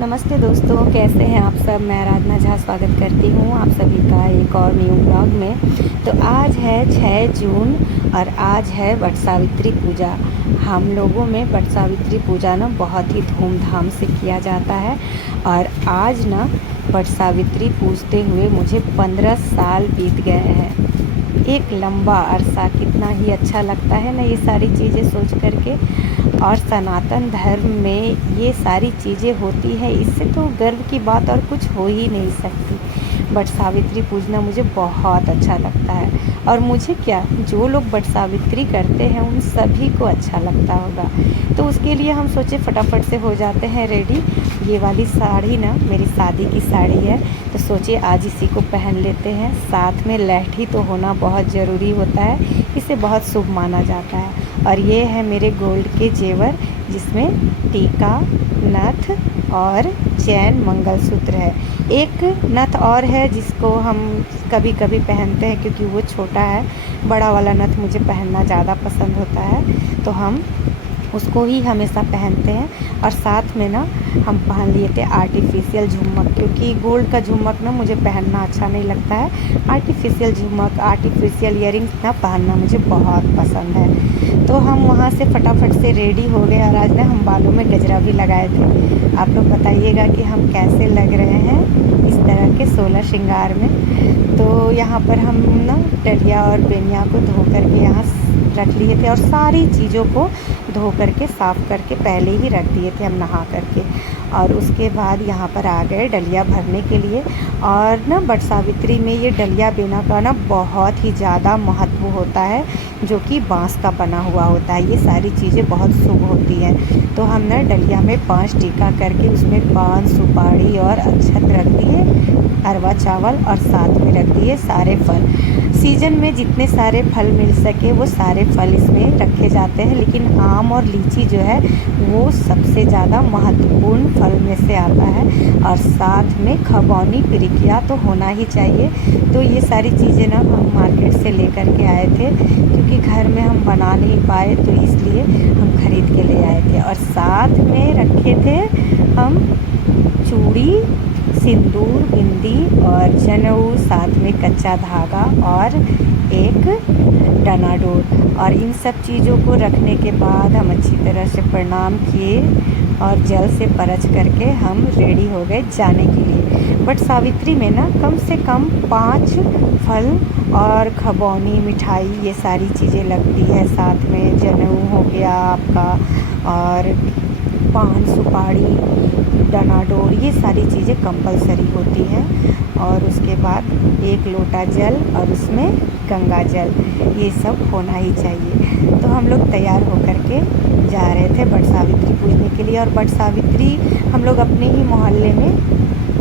नमस्ते दोस्तों, कैसे हैं आप सब। मैं आराधना झा स्वागत करती हूँ आप सभी का एक और न्यू ब्लॉग में। तो आज है 6 जून और आज है वट सावित्री पूजा। हम लोगों में वट सावित्री पूजा ना बहुत ही धूमधाम से किया जाता है। और आज ना वट सावित्री पूजते हुए मुझे 15 साल बीत गए हैं। एक लंबा अरसा, कितना ही अच्छा लगता है ना ये सारी चीज़ें सोच करके। और सनातन धर्म में ये सारी चीज़ें होती है, इससे तो गर्व की बात और कुछ हो ही नहीं सकती। वट सावित्री पूजना मुझे बहुत अच्छा लगता है। और मुझे क्या, जो लोग वट सावित्री करते हैं उन सभी को अच्छा लगता होगा। तो उसके लिए हम सोचे फटाफट से हो जाते हैं रेडी। ये वाली साड़ी ना मेरी शादी की साड़ी है, तो सोचे आज इसी को पहन लेते हैं। साथ में लहठी तो होना बहुत ज़रूरी होता है, इसे बहुत शुभ माना जाता है। और ये है मेरे गोल्ड के जेवर, जिसमें टीका, नथ और चैन मंगलसूत्र है। एक नथ और है जिसको हम कभी कभी पहनते हैं क्योंकि वो छोटा है। बड़ा वाला नथ मुझे पहनना ज़्यादा पसंद होता है, तो हम उसको ही हमेशा पहनते हैं। और साथ में ना हम पहन लिए थे आर्टिफिशियल झुमक, क्योंकि गोल्ड का झुमक ना मुझे पहनना अच्छा नहीं लगता है। आर्टिफिशियल झुमक, आर्टिफिशियल इयरिंग्स ना पहनना मुझे बहुत पसंद है। तो हम वहाँ से फटाफट से रेडी हो गए और आज ना हम बालों में गजरा भी लगाए थे। आप लोग बताइएगा कि हम कैसे लग रहे हैं इस तरह के 16 श्रृंगार में। तो यहाँ पर हम ना डलिया और बेनिया को धो करके यहाँ रख लिए थे और सारी चीज़ों को धो करके साफ़ करके पहले ही रख दिए थे हम नहा करके। और उसके बाद यहाँ पर आ गए डलिया भरने के लिए। और ना वट सावित्री में ये डलिया बेना का ना बहुत ही ज़्यादा महत्व होता है, जो कि बांस का बना हुआ होता है। ये सारी चीज़ें बहुत शुभ होती हैं। तो हम ना डलिया में 5 टीका करके उसमें पान, सुपारी और अक्षत रख दिए, अरवा चावल, और साथ में रख दिए सारे फल। सीजन में जितने सारे फल मिल सके वो सारे फल इसमें रखे जाते हैं, लेकिन आम और लीची जो है वो सबसे ज़्यादा महत्वपूर्ण फल में से आता है। और साथ में खबौनी, पिरिकिया तो होना ही चाहिए। तो ये सारी चीज़ें ना हम मार्केट से लेकर के आए थे, क्योंकि घर में हम बना नहीं पाए, तो इसलिए हम खरीद के ले आए थे। और साथ में रखे थे हम चूड़ी, सिंदूर, बिंदी और जनेऊ, साथ में कच्चा धागा और एक डनाडोल। और इन सब चीज़ों को रखने के बाद हम अच्छी तरह से प्रणाम किए और जल से परछ करके हम रेडी हो गए जाने के लिए। बट सावित्री में ना कम से कम 5 फल और खबौनी, मिठाई, ये सारी चीज़ें लगती है। साथ में जनेऊ हो गया आपका, और पान, सुपारी, डनाडोल, ये सारी चीज़ें कंपलसरी होती हैं। और उसके बाद एक लोटा जल और उसमें गंगा जल, ये सब होना ही चाहिए। तो हम लोग तैयार होकर के जा रहे थे वट सावित्री पूजने के लिए। और वट सावित्री हम लोग अपने ही मोहल्ले में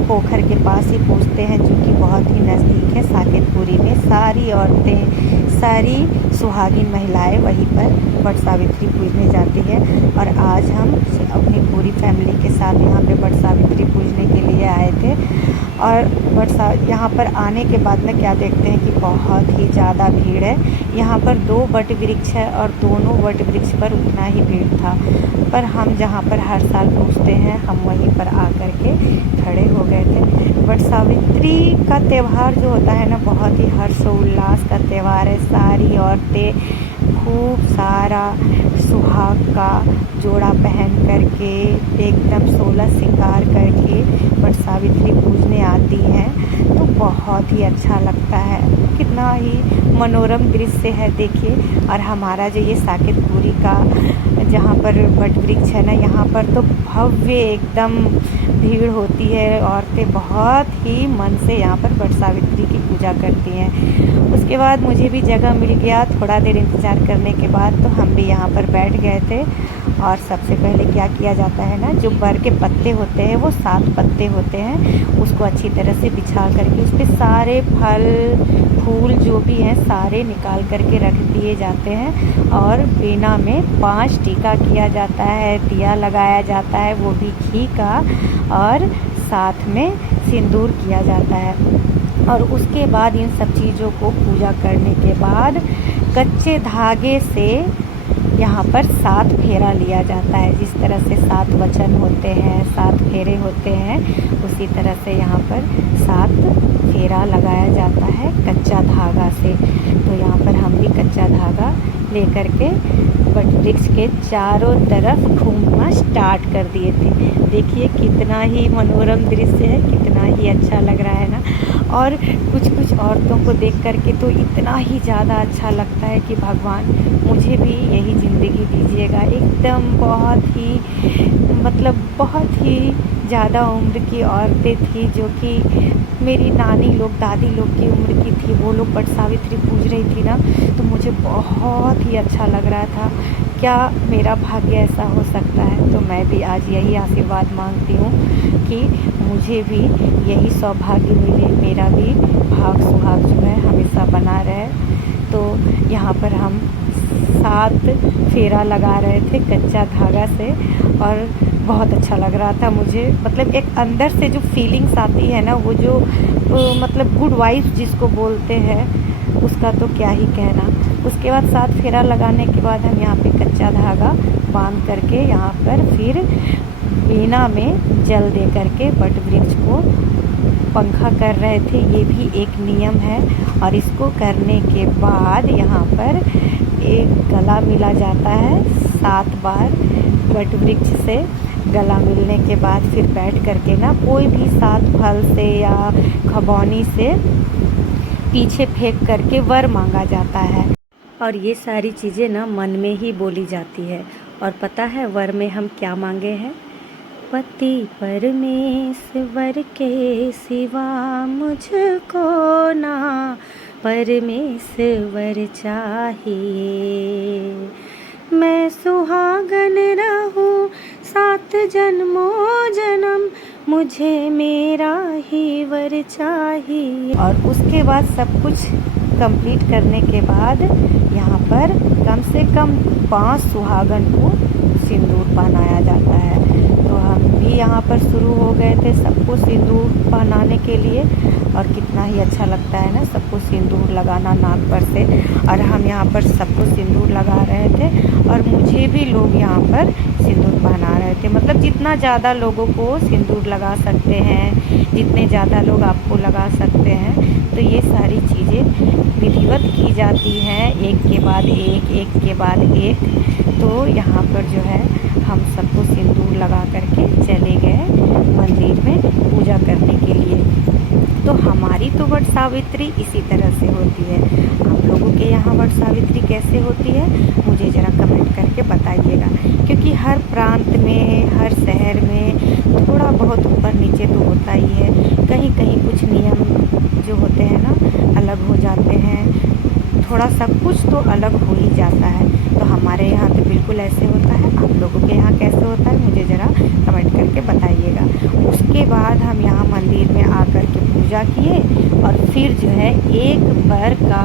पोखर के पास ही पूजते हैं, जो कि बहुत ही नज़दीक है। साकेतपुरी में सारी औरतें, सारी सुहागिन महिलाएं वहीं पर वट सावित्री पूजने जाती है। और आज हम अपनी पूरी फैमिली के साथ यहाँ पे वट सावित्री पूजने के लिए आए थे। और यहाँ पर आने के बाद में क्या देखते हैं कि बहुत ही ज़्यादा भीड़ है। यहाँ पर 2 वट वृक्ष है और दोनों वट वृक्ष पर उतना ही भीड़ था। पर हम जहाँ पर हर साल पूजते हैं, हम वहीं पर आकर के खड़े हो गए थे। वट सावित्री का त्यौहार जो होता है ना, बहुत ही हर्षोल्लास का त्यौहार है। सारी औरतें खूब सारा सुहाग का जोड़ा पहन करके एकदम 16 श्रृंगार करके वट सावित्री पूजने आती हैं। तो बहुत ही अच्छा लगता है, कितना ही मनोरम दृश्य है देखिए। और हमारा जो ये साकेतपुरी का जहाँ पर वट वृक्ष है ना, यहाँ पर तो भव्य एकदम भीड़ होती है। औरतें बहुत ही मन से यहाँ पर वट सावित्री की पूजा करती हैं। उसके बाद मुझे भी जगह मिल गया, थोड़ा देर इंतज़ार करने के बाद तो हम भी यहाँ पर बैठ गए थे। और सबसे पहले क्या किया जाता है ना, जो बर के पत्ते होते हैं, वो 7 पत्ते होते हैं, उसको अच्छी तरह से बिछा करके उस पर सारे फल फूल जो भी हैं सारे निकाल करके रख दिए जाते हैं। और बेना में 5 टीका किया जाता है, दिया लगाया जाता है, वो भी घी का, और साथ में सिंदूर किया जाता है। और उसके बाद इन सब चीज़ों को पूजा करने के बाद कच्चे धागे से यहाँ पर 7 फेरा लिया जाता है। जिस तरह से 7 वचन होते हैं, 7 फेरे होते हैं, उसी तरह से यहाँ पर 7 फेरा लगाया जाता है कच्चा धागा से। तो यहाँ पर हम भी कच्चा धागा लेकर के वट वृक्ष के चारों तरफ घूमना स्टार्ट कर दिए थे। देखिए कितना ही मनोरम दृश्य है, कितना ही अच्छा लग रहा है ना। और कुछ कुछ औरतों को देख कर के तो इतना ही ज़्यादा अच्छा लगता है कि भगवान मुझे भी यही ज़िंदगी दीजिएगा। एकदम बहुत ही मतलब बहुत ही ज़्यादा उम्र की औरतें थी जो कि मेरी नानी लोग, दादी लोग की उम्र की थी। वो लोग वट सावित्री पूज रही थी ना, तो मुझे बहुत ही अच्छा लग रहा था। क्या मेरा भाग्य ऐसा हो सकता है? तो मैं भी आज यही आशीर्वाद मांगती हूँ कि मुझे भी यही सौभाग्य मिले, मेरा भी भाग सुहाग जो है हमेशा बना रहे। तो यहाँ पर हम 7 फेरा लगा रहे थे कच्चा धागा से और बहुत अच्छा लग रहा था मुझे। मतलब एक अंदर से जो फीलिंग्स आती है ना, वो जो मतलब गुड वाइब्स जिसको बोलते हैं, उसका तो क्या ही कहना। उसके बाद 7 फेरा लगाने के बाद हम यहाँ पे कच्चा धागा बांध करके यहाँ पर फिर वीणा में जल दे करके वट वृक्ष को पंखा कर रहे थे। ये भी एक नियम है। और इसको करने के बाद यहाँ पर एक गला मिला जाता है 7 बार वट वृक्ष से। गला मिलने के बाद फिर बैठ करके ना कोई भी 7 फल से या खबौनी से पीछे फेंक करके वर मांगा जाता है। और ये सारी चीज़ें ना मन में ही बोली जाती है। और पता है वर में हम क्या मांगे हैं? पति परमेश्वर के सिवा मुझको ना परमेश्वर चाहिए। मैं सुहागन रहूं 7 जन्मों जन्म, मुझे मेरा ही वर चाहिए। और उसके बाद सब कुछ कंप्लीट करने के बाद यहाँ पर कम से कम 5 सुहागन को सिंदूर पहनाया जाता है। तो हम भी यहाँ पर शुरू हो गए थे सबको सिंदूर पहनाने के लिए। और कितना ही अच्छा लगता है ना सबको सिंदूर लगाना नाक पर से। और हम यहाँ पर सबको सिंदूर लगा रहे थे और मुझे भी लोग यहाँ पर सिंदूर पहना रहे थे। मतलब जितना ज़्यादा लोगों को सिंदूर लगा सकते हैं, जितने ज़्यादा लोग आपको लगा सकते हैं, तो ये सारी चीज़ें विधिवत की जाती हैं एक के बाद एक, एक के बाद एक। तो यहाँ पर जो है हम सबको सिंदूर लगा करके चले गए मंदिर में पूजा करने के लिए। तो हमारी तो वट सावित्री इसी तरह से होती है। आप लोगों के यहाँ वट सावित्री कैसे होती है मुझे ज़रा कमेंट करके बताइएगा। क्योंकि हर प्रांत में, हर शहर में थोड़ा बहुत ऊपर नीचे तो होता ही है। कहीं कहीं कुछ नियम जो होते हैं ना अलग हो जाते हैं, थोड़ा सा कुछ तो अलग हो ही जाता है। तो हमारे यहाँ तो बिल्कुल ऐसे होता है। आप लोगों के यहाँ कैसे होता है मुझे ज़रा कमेंट करके बताइएगा। उसके बाद हम यहाँ मंदिर में आकर के पूजा किए और फिर जो है एक बर का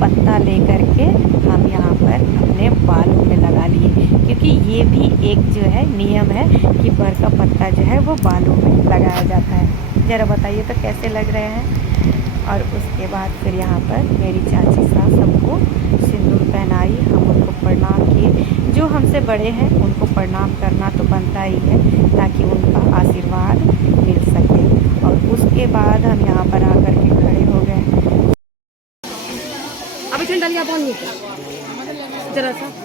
पत्ता लेकर के हम यहाँ पर अपने बालों में लगा लिए। क्योंकि ये भी एक जो है नियम है कि बर का पत्ता जो है वो बालों में लगाया जाता है। ज़रा बताइए तो कैसे लग रहे हैं। और उसके बाद फिर यहाँ पर मेरी चाची सास सबको सिंदूर पहनाई, हम उनको प्रणाम किए। जो हमसे बड़े हैं उनको प्रणाम करना तो बनता ही है ताकि उनका आशीर्वाद मिल सके। और उसके बाद हम यहाँ पर आकर के खड़े हो गए। अभी जरा सा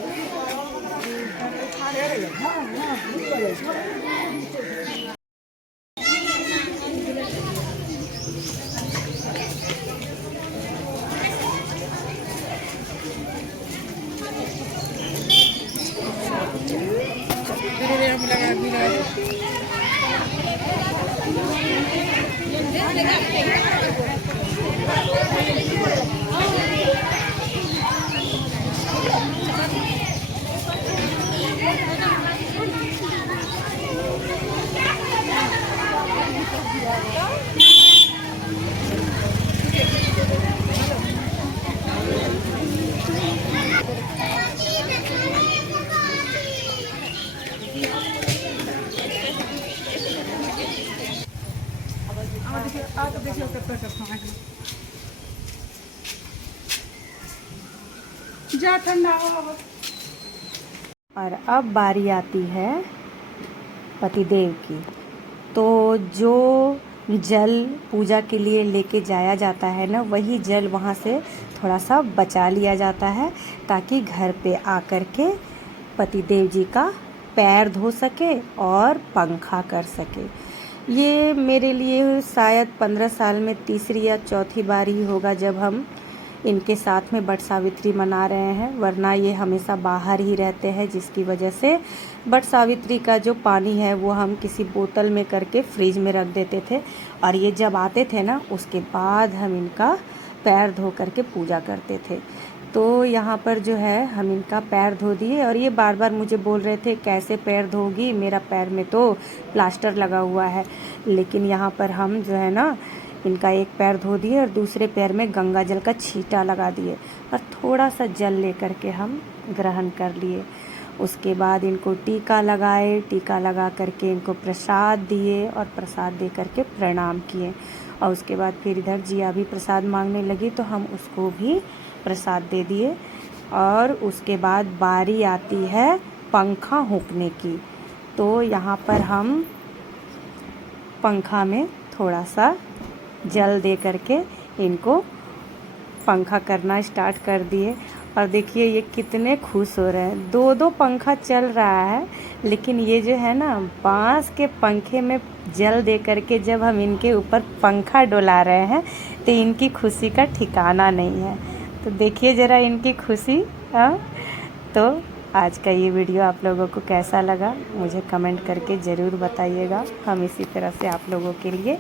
जा ठंडा हो। और अब बारी आती है पतिदेव की। तो जो जल पूजा के लिए लेके जाया जाता है ना, वही जल वहाँ से थोड़ा सा बचा लिया जाता है ताकि घर पे आकर के पतिदेव जी का पैर धो सके और पंखा कर सके। ये मेरे लिए शायद 15 साल में तीसरी या चौथी बार ही होगा जब हम इनके साथ में वट सावित्री मना रहे हैं, वरना ये हमेशा बाहर ही रहते हैं, जिसकी वजह से वट सावित्री का जो पानी है वो हम किसी बोतल में करके फ्रिज में रख देते थे, और ये जब आते थे ना उसके बाद हम इनका पैर धो करके पूजा करते थे। तो यहाँ पर जो है हम इनका पैर धो दिए, और ये बार बार मुझे बोल रहे थे कैसे पैर धोगी, मेरा पैर में तो प्लास्टर लगा हुआ है। लेकिन यहाँ पर हम जो है ना इनका एक पैर धो दिए और दूसरे पैर में गंगा जल का छींटा लगा दिए और थोड़ा सा जल लेकर के हम ग्रहण कर लिए। उसके बाद इनको टीका लगाए, टीका लगा करके इनको प्रसाद दिए और प्रसाद दे करके प्रणाम किए। और उसके बाद फिर इधर जिया भी प्रसाद मांगने लगी तो हम उसको भी प्रसाद दे दिए। और उसके बाद बारी आती है पंखा हुकने की। तो यहाँ पर हम पंखा में थोड़ा सा जल दे करके इनको पंखा करना स्टार्ट कर दिए। और देखिए ये कितने खुश हो रहे हैं। दो दो पंखा चल रहा है, लेकिन ये जो है ना बांस के पंखे में जल दे करके जब हम इनके ऊपर पंखा डोला रहे हैं तो इनकी खुशी का ठिकाना नहीं है। तो देखिए ज़रा इनकी खुशी। तो आज का ये वीडियो आप लोगों को कैसा लगा मुझे कमेंट करके ज़रूर बताइएगा। हम इसी तरह से आप लोगों के लिए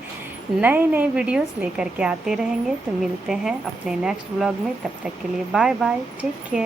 नए नए वीडियोस लेकर के आते रहेंगे। तो मिलते हैं अपने नेक्स्ट व्लॉग में, तब तक के लिए बाय बाय, टेक केयर।